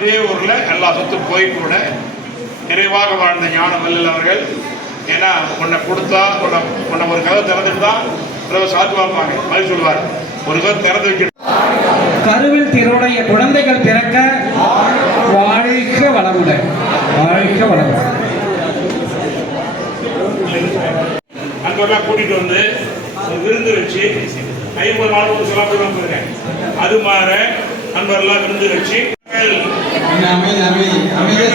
அதே ஊர்ல எல்லா சொத்து போய் கூட நிறைவாக வாழ்ந்த ஞான வல்லல் அவர்கள் ஏன்னா உன்னை கொடுத்தா உன்னை உன்னை ஒரு கதை திறந்துட்டு தான் பிறகு சாத்து பார்ப்பாங்க பதில் சொல்லுவார். ஒரு கதை திறந்து வைக்க கருவில் திருடைய குழந்தைகள் பிறக்க வாழ்க வளமுடன். வாழ்க வளமுடன். அங்கெல்லாம் கூட்டிட்டு வந்து விருந்து வச்சு ஐம்பது நாள் ஒரு சில அது மாற நண்பர்லாம் விருந்து வச்சு அமைதி அமைதி அமைதியா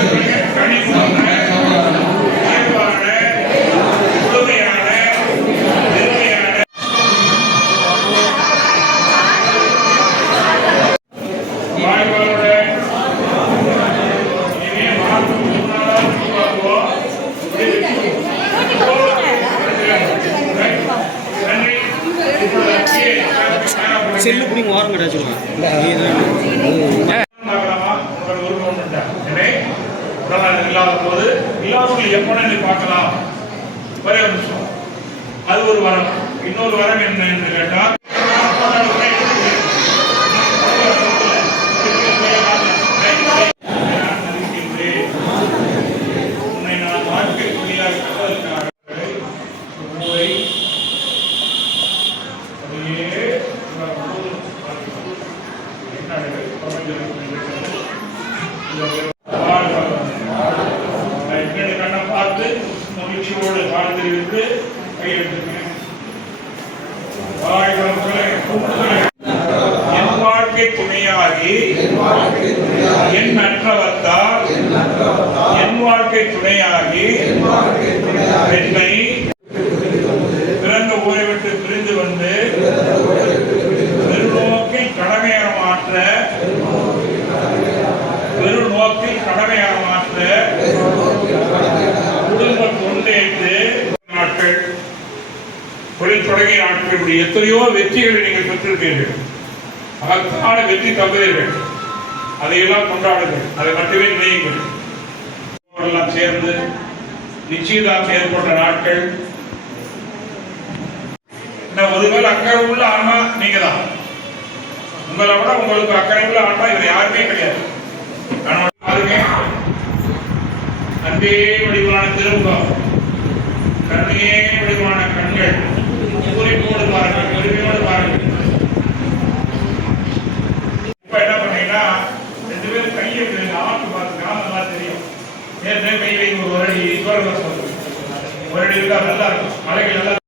சரி கனிவான, உடல்நலம் இல்லாத போது இல்லாதவர்கள் எப்பொழுது பார்க்கலாம் ஒரே ஒரு நிமிஷம் அது ஒரு வரம் இன்னொரு வரம் என்ன என்று கேட்டால் உன்னை நான் மகிழ்ச்சியோடு வாழ் தெரிவித்து கையெழுத்துக்கிறேன் என் வாழ்க்கை துணையாகி என் அற்றவத்தால் என் வாழ்க்கை துணையாகி என்னை பிறந்த ஊரை விட்டு பிரிந்து வந்து பெருநோக்கில் கடமையாக மாற்ற பெருநோக்கில் கடமையாக மாற்ற குடும்ப தொண்டேற்று நாட்கள் தொழில் தொடங்கிய நாட்கள் எத்தனையோ வெற்றிகளை நீங்கள் பெற்றிருப்பீர்கள். மகத்தான வெற்றி தந்தீர்கள் அதையெல்லாம் கொண்டாடுங்கள். அதை மட்டுமே நினையுங்கள். எல்லாம் சேர்ந்து நிச்சயதார்த்தம் ஏற்பட்ட நாட்கள். ஒருவேளை அக்கறை உள்ள ஆன்மா நீங்க தான் உங்களை விட உங்களுக்கு அக்கறை உள்ள ஆன்மா இவர் யாருமே கிடையாது. அன்பே வடிவான திருமுகம். கருணையே என்ன பண்ணீங்கன்னா ரெண்டு பேரும் கையை ஆட்டு பார்த்து கிராமம் தெரியும். கை வைக்கும் ஒரு அடி ஒரு அடி இருக்கா நல்லா இருக்கும். மழைகள் நல்லா